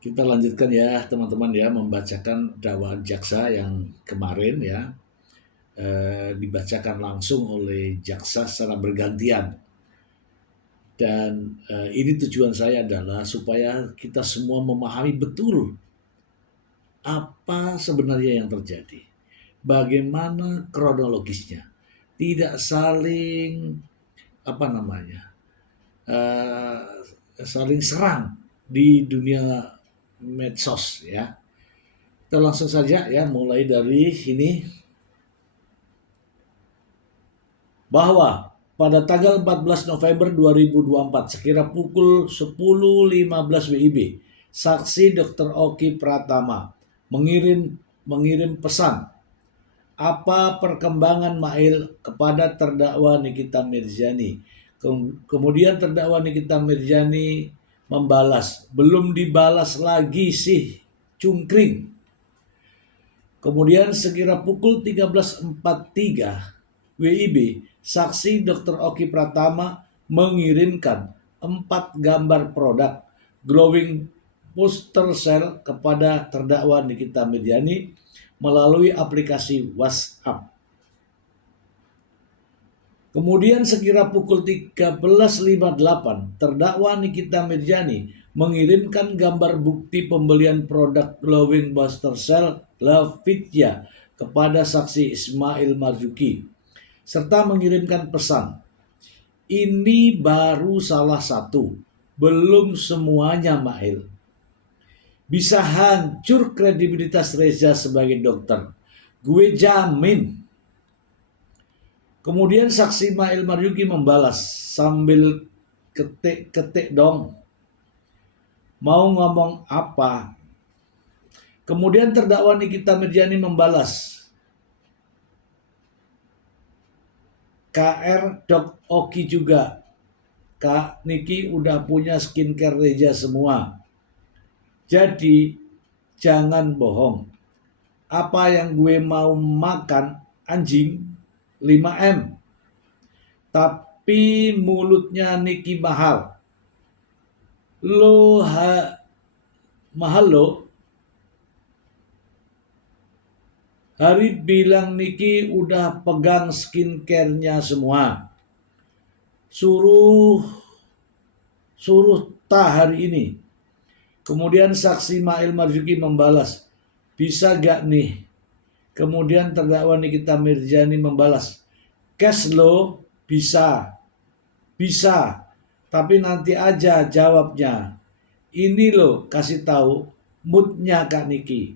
Kita lanjutkan ya teman-teman ya, membacakan dakwaan jaksa yang kemarin ya, dibacakan langsung oleh jaksa secara bergantian. Dan ini tujuan saya adalah supaya kita semua memahami betul apa sebenarnya yang terjadi, bagaimana kronologisnya, tidak saling apa namanya, eh, saling serang di dunia medsos ya. Kita langsung saja ya, mulai dari ini, bahwa pada tanggal 14 November 2024 sekira pukul 10.15 WIB, saksi Dr. Oki Pratama mengirim pesan, apa perkembangan Mail kepada terdakwa Nikita Mirzani. Kemudian terdakwa Nikita Mirzani membalas, belum dibalas lagi sih cungkring. Kemudian sekira pukul 13.43 WIB, saksi Dr. Oki Pratama mengirimkan 4 gambar produk glowing booster cell kepada terdakwa Nikita Mirzani melalui aplikasi WhatsApp. Kemudian sekira pukul 13.58, terdakwa Nikita Mirzani mengirimkan gambar bukti pembelian produk glowing booster cell Glavitya kepada saksi Ismail Marzuki, serta mengirimkan pesan, ini baru salah satu, belum semuanya Mail. Bisa hancur kredibilitas Reza sebagai dokter, gue jamin. Kemudian saksi Mail Marzuki membalas sambil ketik-ketik dong, mau ngomong apa. Kemudian terdakwa Nikita Mirzani membalas, KR Dok Oki juga, Kak Niki udah punya skincare Reza semua. Jadi jangan bohong. Apa yang gue mau makan anjing 5M. Tapi mulutnya Niki mahal. Mahal lo. Hari bilang Niki udah pegang skincare-nya semua. Suruh hari ini. Kemudian saksi Mail Marzuki membalas, bisa gak nih? Kemudian terdakwa Nikita Mirzani membalas, cash lo bisa, tapi nanti aja jawabnya. Ini lo kasih tahu moodnya Kak Niki.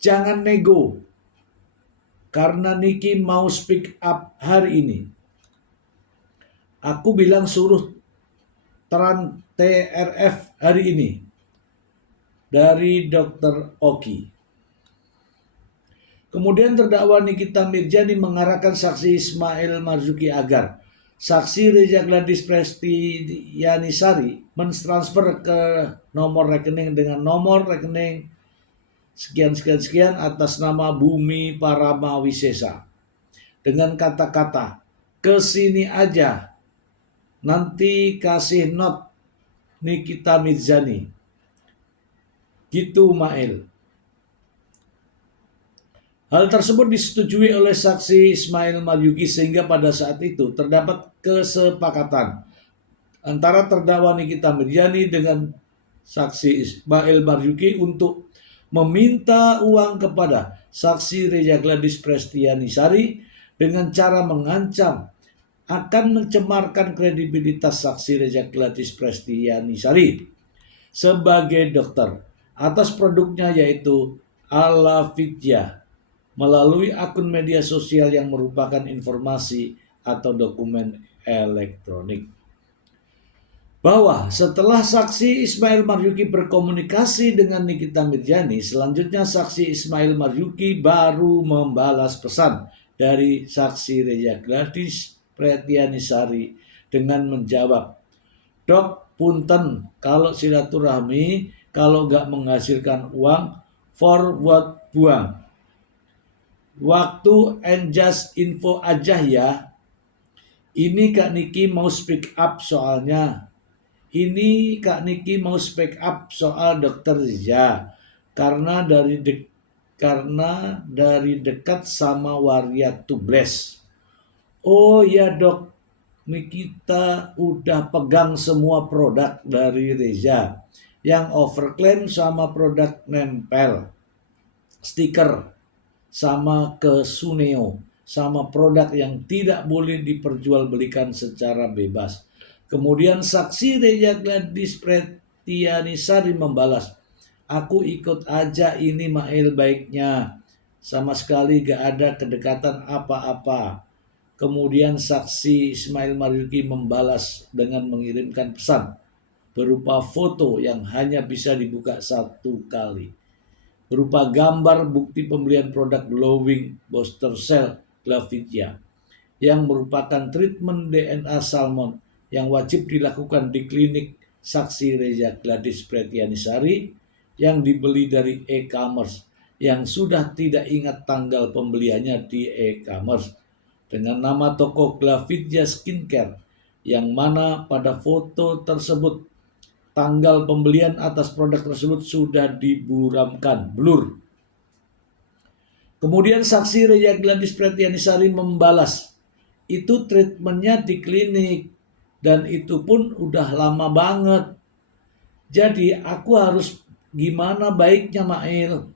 Jangan nego, karena Niki mau speak up hari ini. Aku bilang suruh TRF hari ini. Dari Dr. Oki. Kemudian terdakwa Nikita Mirzani mengarahkan saksi Ismail Marzuki agar saksi Reza Gladys Prestiyanisari mentransfer ke nomor rekening dengan nomor rekening sekian atas nama Bumi Parama Wisesa dengan kata-kata kesini aja, nanti kasih not Nikita Mirzani gitu Mail. Hal tersebut disetujui oleh saksi Ismail Marzuki sehingga pada saat itu terdapat kesepakatan antara terdakwa Nikita Mirzani dengan saksi Ismail Marzuki untuk meminta uang kepada saksi Reza Gladys Prestiyanisari dengan cara mengancam akan mencemarkan kredibilitas saksi Reza Gladys Prestiyanisari sebagai dokter atas produknya yaitu Alavitya melalui akun media sosial yang merupakan informasi atau dokumen elektronik. Bahwa setelah saksi Ismail Marzuki berkomunikasi dengan Nikita Mirzani, selanjutnya saksi Ismail Marzuki baru membalas pesan dari saksi Reza Gladys Prestiyanisari dengan menjawab, Dok, punten kalau silaturahmi, kalau gak menghasilkan uang, forward buang. Waktu and just info aja ya. Ini Kak Niki mau speak up soalnya. Ini Kak Niki mau speak up soal Dokter Reza karena dari dekat sama Waria Tubles. Oh ya dok, Nikita udah pegang semua produk dari Reza yang overclaim sama produk nempel, stiker sama ke Suneo, sama produk yang tidak boleh diperjualbelikan secara bebas. Kemudian saksi Reza Gladys Pretianisari membalas, aku ikut aja ini Mail baiknya, sama sekali gak ada kedekatan apa-apa. Kemudian saksi Ismail Marzuki membalas dengan mengirimkan pesan berupa foto yang hanya bisa dibuka satu kali, berupa gambar bukti pembelian produk glowing booster cell Glavidia yang merupakan treatment DNA salmon yang wajib dilakukan di klinik saksi Reza Gladys Pretianisari yang dibeli dari e-commerce yang sudah tidak ingat tanggal pembeliannya di e-commerce dengan nama toko Glavidia Skincare yang mana pada foto tersebut tanggal pembelian atas produk tersebut sudah diburamkan, blur. Kemudian saksi Reza Gladys Pretianisari membalas, itu treatmentnya di klinik dan itu pun udah lama banget. Jadi aku harus gimana baiknya Mail?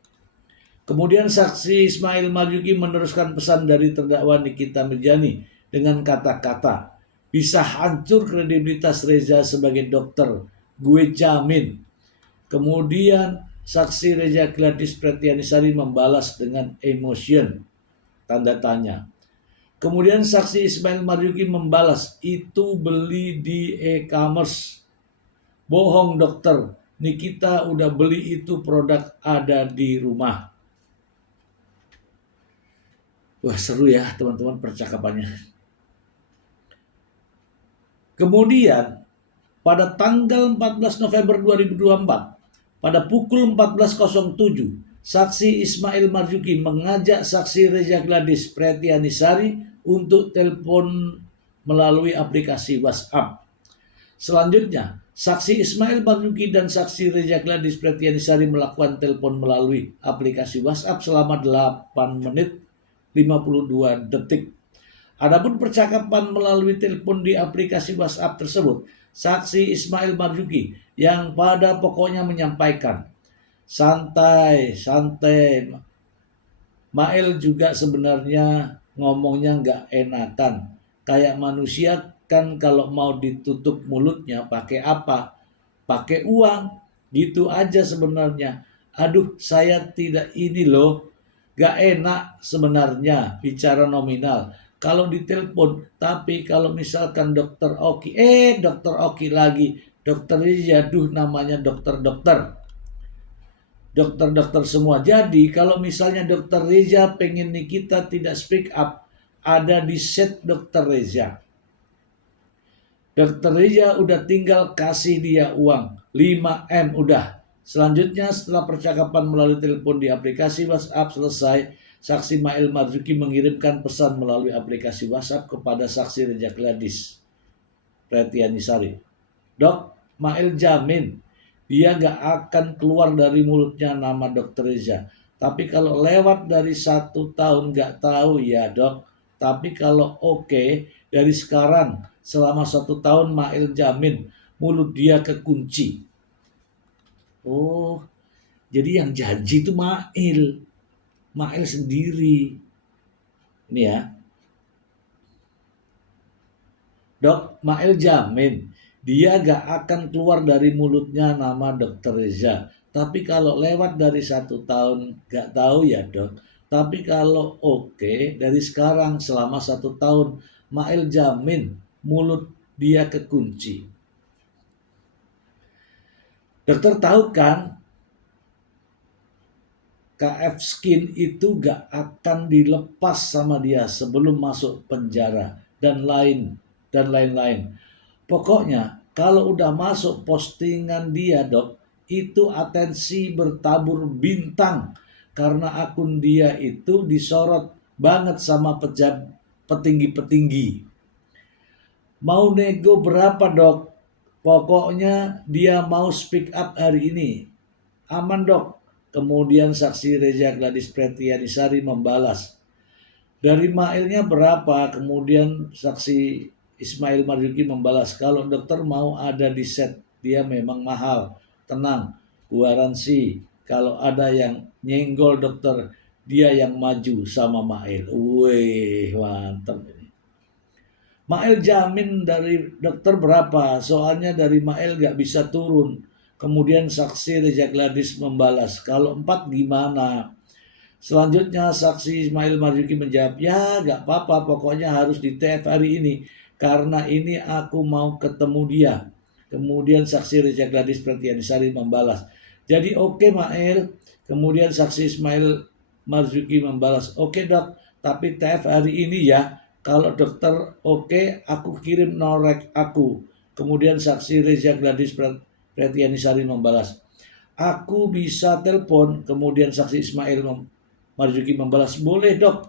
Kemudian saksi Ismail Marzuki meneruskan pesan dari terdakwa Nikita Mirjani dengan kata-kata, bisa hancur kredibilitas Reza sebagai dokter, gue jamin. Kemudian saksi Reza Gladys Pretianisari membalas dengan emotion, tanda tanya. Kemudian saksi Ismail Marzuki membalas, itu beli di e-commerce. Bohong dokter, Nikita udah beli itu produk ada di rumah. Wah seru ya teman-teman percakapannya. Kemudian pada tanggal 14 November 2024 pada pukul 14.07 saksi Ismail Marzuki mengajak saksi Reza Gladys Pretianisari untuk telepon melalui aplikasi WhatsApp. Selanjutnya saksi Ismail Marzuki dan saksi Reza Gladys Pretianisari melakukan telepon melalui aplikasi WhatsApp selama 8 menit 52 detik. Adapun percakapan melalui telepon di aplikasi WhatsApp tersebut, saksi Ismail Marzuki yang pada pokoknya menyampaikan, santai. Mail juga sebenarnya ngomongnya nggak enakan. Kayak manusia kan kalau mau ditutup mulutnya pakai apa? Pakai uang. Gitu aja sebenarnya. Aduh saya tidak ini loh. Gak enak sebenarnya bicara nominal. Kalau ditelepon, tapi kalau misalkan dokter Oki, dokter Oki lagi, dokter Yaduh namanya dokter-dokter semua. Jadi kalau misalnya dokter Reza pengen Nikita tidak speak up, ada di set dokter Reza. Dokter Reza udah tinggal kasih dia uang 5M udah. Selanjutnya setelah percakapan melalui telepon di aplikasi WhatsApp selesai, saksi Mail Marzuki mengirimkan pesan melalui aplikasi WhatsApp kepada saksi Reza Gladys Pretianisari. Dok, Mail jamin dia gak akan keluar dari mulutnya nama dokter Reza. Tapi kalau lewat dari 1 tahun gak tahu ya dok. Tapi kalau oke, dari sekarang selama 1 tahun Mail jamin mulut dia kekunci. Oh, jadi yang janji itu Mail sendiri. Ini ya. Dok, Mail jamin dia gak akan keluar dari mulutnya nama dokter Reza. Tapi kalau lewat dari 1 tahun gak tahu ya dok. Tapi kalau oke dari sekarang selama 1 tahun Mail jamin mulut dia kekunci. Dokter tahu kan KF Skin itu gak akan dilepas sama dia sebelum masuk penjara dan lain-lain. Pokoknya kalau udah masuk postingan dia dok, itu atensi bertabur bintang karena akun dia itu disorot banget sama petinggi-petinggi. Mau nego berapa dok? Pokoknya dia mau speak up hari ini. Aman dok. Kemudian saksi Reza Gladys Pretianisari membalas, dari Mailnya berapa? Kemudian saksi Ismail Marzuki membalas, kalau dokter mau ada di set, dia memang mahal. Tenang, garansi. Kalau ada yang nyenggol dokter, dia yang maju sama Mail. Wih, mantap. Mail jamin dari dokter berapa? Soalnya dari Mail gak bisa turun. Kemudian saksi Reza Gladys membalas, kalau 4 gimana? Selanjutnya saksi Ismail Marzuki menjawab, ya gak apa-apa, pokoknya harus di TF hari ini. Karena ini aku mau ketemu dia. Kemudian saksi Reza Gladys Pretianisari membalas, jadi oke Mail. Kemudian saksi Ismail Marzuki membalas, oke dok, tapi TF hari ini ya. Kalau dokter oke, aku kirim norek aku. Kemudian saksi Reza Gladys Pretianisari membalas, aku bisa telepon. Kemudian saksi Ismail Marzuki membalas, boleh dok.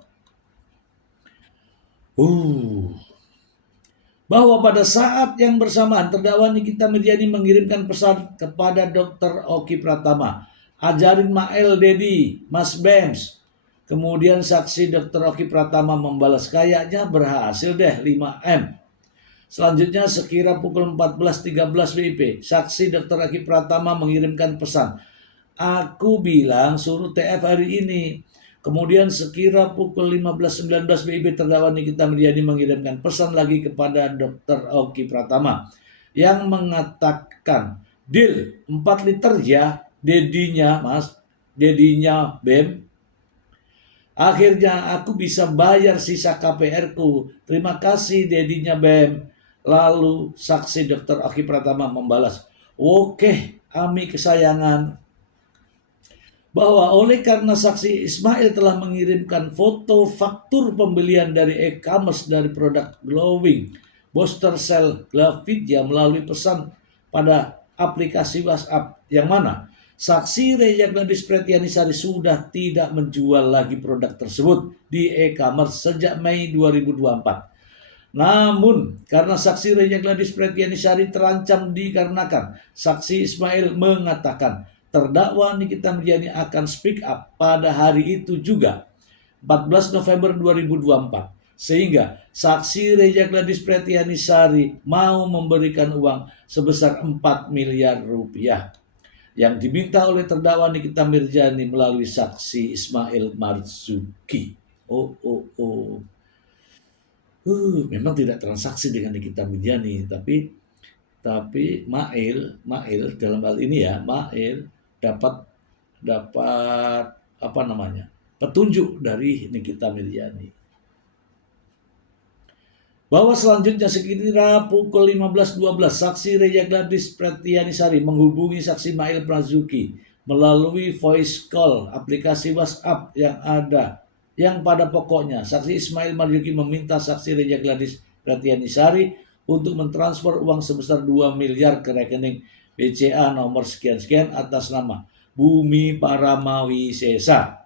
Bahwa pada saat yang bersamaan terdakwa Nikita Mirjani mengirimkan pesan kepada Dr. Oki Pratama, ajarin Mael Dedi, Mas Bems. Kemudian saksi Dr. Oki Pratama membalas, kayaknya berhasil deh 5M. Selanjutnya sekira pukul 14.13 WIB, saksi Dr. Oki Pratama mengirimkan pesan, aku bilang suruh TF hari ini. Kemudian sekira pukul 15.19 WIB terdakwa Nikita Mirjani mengirimkan pesan lagi kepada Dr. Oki Pratama yang mengatakan, deal 4 liter ya, dedinya mas, dedinya BEM. Akhirnya aku bisa bayar sisa KPR-ku. Terima kasih dedinya BEM. Lalu saksi Dr. Oki Pratama membalas, oke Ami kesayangan, bahwa oleh karena saksi Ismail telah mengirimkan foto faktur pembelian dari e-commerce dari produk glowing booster cell Glavidia melalui pesan pada aplikasi WhatsApp, yang mana saksi Reza Gladys Pretianisari sudah tidak menjual lagi produk tersebut di e-commerce sejak Mei 2024. Namun karena saksi Reza Gladys Pretianisari terancam dikarenakan saksi Ismail mengatakan terdakwa Nikita Mirjani akan speak up pada hari itu juga, 14 November 2024. Sehingga saksi Reza Gladys Pretianisari mau memberikan uang sebesar 4 miliar rupiah yang diminta oleh terdakwa Nikita Mirjani melalui saksi Ismail Marzuki. Memang tidak transaksi dengan Nikita Mirjani, tapi Mail dalam hal ini ya, Mail dapat petunjuk dari Nikita Mirjani. Bahwa selanjutnya sekira pukul 15.12 saksi Reza Gladys Pretianisari menghubungi saksi Mail Marzuki melalui voice call aplikasi WhatsApp yang pada pokoknya saksi Ismail Marzuki meminta saksi Reza Gladys Pretianisari untuk mentransfer uang sebesar 2 miliar ke rekening BCA nomor sekian-sekian atas nama Bumi Paramawisesa.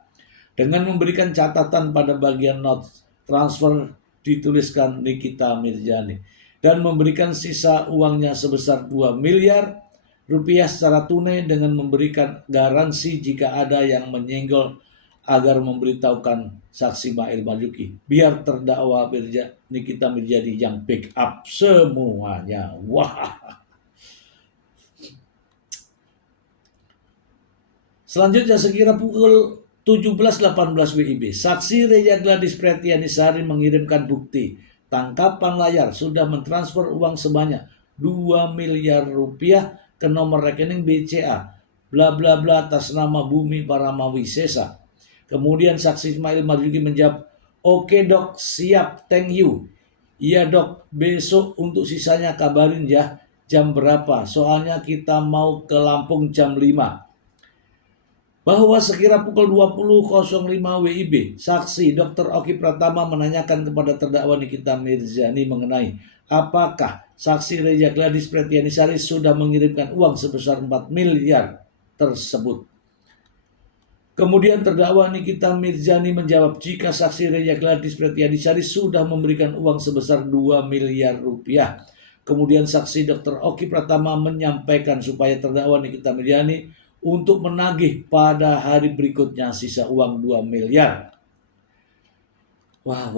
Dengan memberikan catatan pada bagian notes transfer dituliskan Nikita Mirjani dan memberikan sisa uangnya sebesar 2 miliar rupiah secara tunai dengan memberikan garansi jika ada yang menyenggol agar memberitahukan saksi Mail Marzuki biar terdakwa Nikita Mirjani yang pick up semuanya. Wah. Selanjutnya sekira pukul 17.18 WIB, saksi Reza Gladys Pretianisari mengirimkan bukti tangkapan layar sudah mentransfer uang sebanyak 2 miliar rupiah ke nomor rekening BCA bla bla bla atas nama Bumi Paramawisesa. Kemudian saksi Ismail Marzuki menjawab, oke dok, siap, thank you. Iya dok, besok untuk sisanya kabarin ya, jam berapa, soalnya kita mau ke Lampung jam 5. Bahwa sekira pukul 20.05 WIB, saksi Dr. Oki Pratama menanyakan kepada terdakwa Nikita Mirjani mengenai apakah saksi Reza Gladys Pretianisari sudah mengirimkan uang sebesar 4 miliar tersebut. Kemudian terdakwa Nikita Mirjani menjawab jika saksi Reza Gladys Pretianisari sudah memberikan uang sebesar 2 miliar rupiah Kemudian saksi Dr. Oki Pratama menyampaikan supaya terdakwa Nikita Mirzani untuk menagih pada hari berikutnya sisa uang 2 miliar. Wah,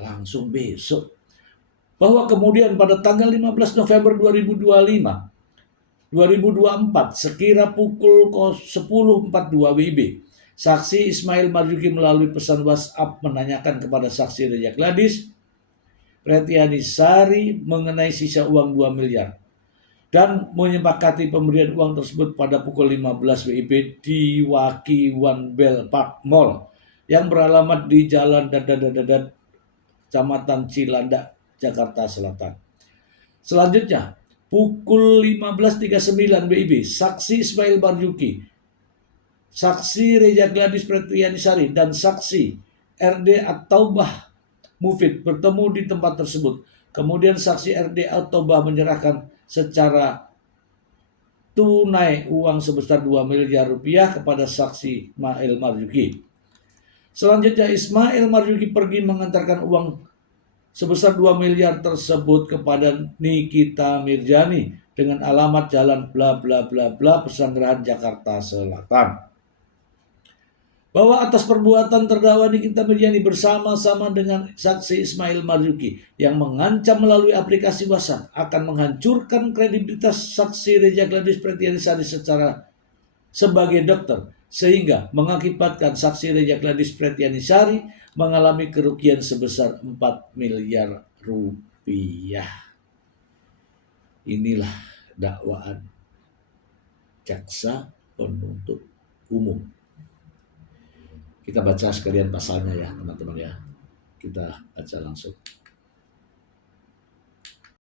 langsung besok. Bahwa kemudian pada tanggal 15 November 2024 sekira pukul 10.42 WIB, saksi Ismail Marzuki melalui pesan WhatsApp menanyakan kepada saksi Reja Gladys Pretiani Sari mengenai sisa uang 2 miliar dan menyepakati pemberian uang tersebut pada pukul 15 WIB di Waki One Bell Park Mall yang beralamat di Jalan Dadadadat, Kecamatan Cilandak, Jakarta Selatan. Selanjutnya, pukul 15.39 WIB, saksi Ismail Marzuki, saksi Reja Gladys Pretiani Sari, dan saksi RD At-Taubah Mufid bertemu di tempat tersebut. Kemudian saksi RD At-Taubah menyerahkan secara tunai uang sebesar 2 miliar rupiah kepada saksi Ismail Marzuki. Selanjutnya Ismail Marzuki pergi mengantarkan uang sebesar 2 miliar tersebut kepada Nikita Mirzani dengan alamat jalan bla bla bla bla Pesanggerahan Jakarta Selatan. Bahwa atas perbuatan terdakwa Nikita Mirzani bersama-sama dengan saksi Ismail Marzuki yang mengancam melalui aplikasi WhatsApp akan menghancurkan kredibilitas saksi Reja Gladys Pretiani Sari sebagai dokter, sehingga mengakibatkan saksi Reja Gladys Pretiani Sari mengalami kerugian sebesar 4 miliar rupiah. Inilah dakwaan jaksa penuntut umum. Kita baca sekalian pasalnya ya teman-teman ya. Kita baca langsung.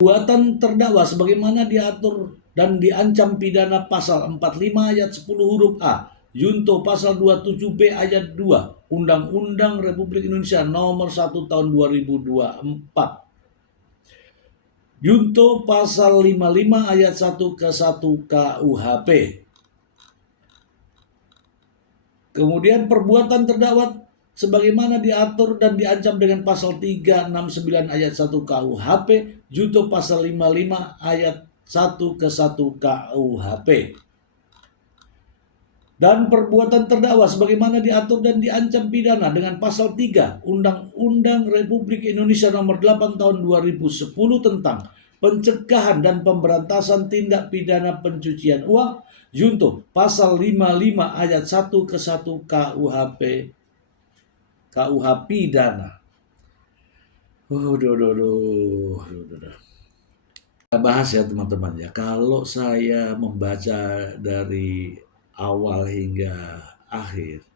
Perbuatan terdakwa sebagaimana diatur dan diancam pidana pasal 45 ayat 10 huruf A, Junto pasal 27B ayat 2, Undang-Undang Republik Indonesia nomor 1 tahun 2024. Junto pasal 55 ayat 1 ke 1 KUHP. Kemudian perbuatan terdakwa sebagaimana diatur dan diancam dengan pasal 369 ayat 1 KUHP, Junto pasal 55 ayat 1 ke 1 KUHP. Dan perbuatan terdakwa sebagaimana diatur dan diancam pidana dengan pasal 3 Undang-Undang Republik Indonesia nomor 8 tahun 2010 tentang pencegahan dan pemberantasan tindak pidana pencucian uang, Junto pasal 55 ayat 1 ke 1 KUH pidana. Kita bahas ya teman-teman ya. Kalau saya membaca dari awal hingga akhir,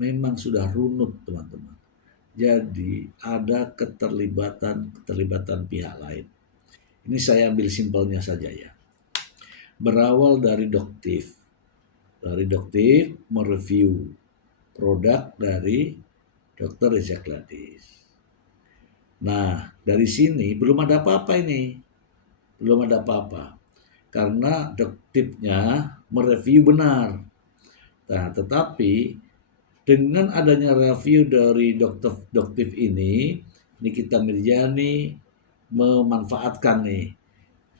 memang sudah runut teman-teman. Jadi ada keterlibatan pihak lain. Ini saya ambil simpelnya saja ya. Berawal dari Doktif. Dari Doktif mereview produk dari Dr. Reja Gladys. Nah, dari sini belum ada apa-apa ini. Belum ada apa-apa. Karena Doktifnya mereview benar. Nah, tetapi dengan adanya review dari Doktif ini, Nikita Mirzani memanfaatkan nih.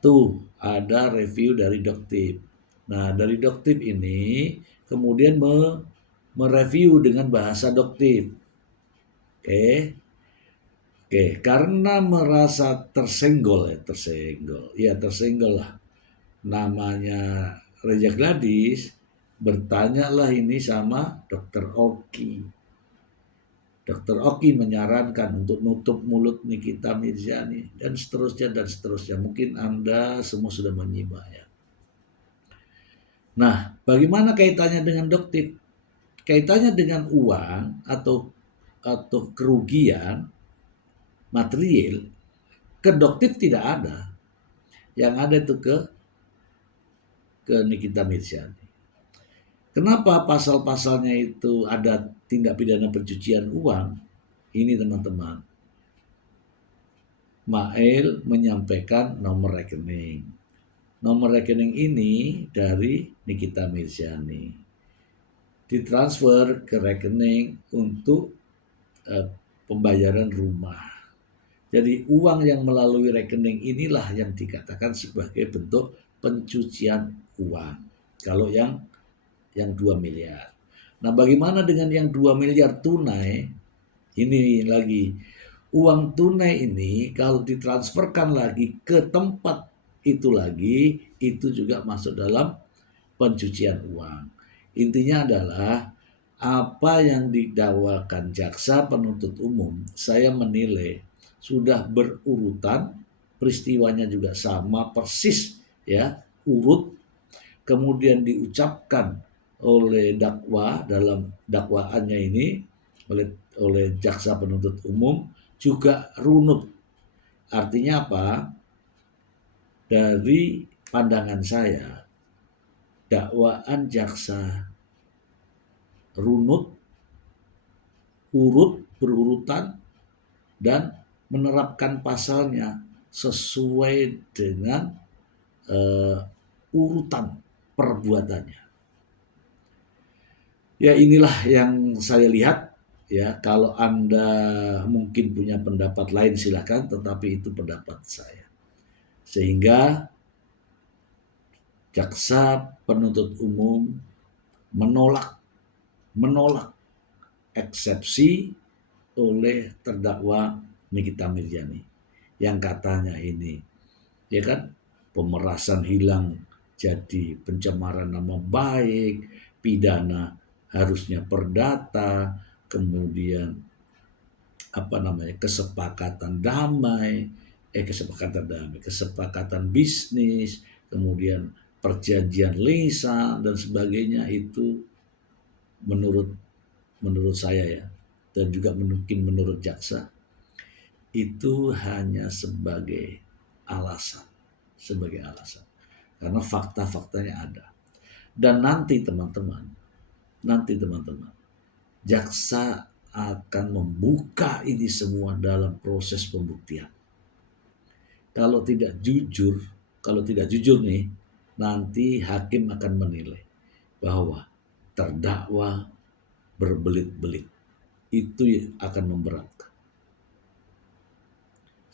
Tuh, ada review dari Doktif. Nah, dari Doktif ini kemudian mereview dengan bahasa Doktif. Oke, karena merasa tersenggol lah. Namanya Reja Gladys, bertanyalah ini sama Dr. Oki. Dr. Oki menyarankan untuk nutup mulut Nikita Mirzani dan seterusnya. Mungkin Anda semua sudah menyimak ya. Nah, bagaimana kaitannya dengan Doktif? Kaitannya dengan uang atau kerugian material ke Doktif tidak ada. Yang ada itu ke Nikita Mirzani. Kenapa pasal-pasalnya itu ada tindak pidana pencucian uang? Ini teman-teman. Mail menyampaikan nomor rekening. Nomor rekening ini dari Nikita Mirzani. Ditransfer ke rekening untuk pembayaran rumah. Jadi uang yang melalui rekening inilah yang dikatakan sebagai bentuk pencucian uang. Kalau yang 2 miliar. Nah, bagaimana dengan yang 2 miliar tunai? Ini lagi, uang tunai ini kalau ditransferkan lagi ke tempat itu lagi, itu juga masuk dalam pencucian uang. Intinya adalah apa yang didakwakan jaksa penuntut umum, saya menilai sudah berurutan, peristiwanya juga sama persis ya, urut, kemudian diucapkan oleh dakwa dalam dakwaannya ini oleh jaksa penuntut umum juga runut. Artinya apa? Dari pandangan saya, dakwaan jaksa runut, urut, berurutan, dan menerapkan pasalnya sesuai dengan urutan perbuatannya. Ya, inilah yang saya lihat ya. Kalau Anda mungkin punya pendapat lain silakan, tetapi itu pendapat saya. Sehingga jaksa penuntut umum menolak eksepsi oleh terdakwa Nikita Mirzani yang katanya ini ya kan pemerasan hilang jadi pencemaran nama baik, pidana harusnya perdata, kemudian kesepakatan bisnis, kemudian perjanjian lisan dan sebagainya. Itu menurut saya ya, dan juga mungkin menurut jaksa, itu hanya sebagai alasan, karena fakta-faktanya ada. Dan nanti teman-teman, jaksa akan membuka ini semua dalam proses pembuktian. Kalau tidak jujur nih, nanti hakim akan menilai bahwa terdakwa berbelit-belit. Itu akan memberatkan.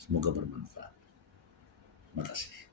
Semoga bermanfaat. Terima kasih.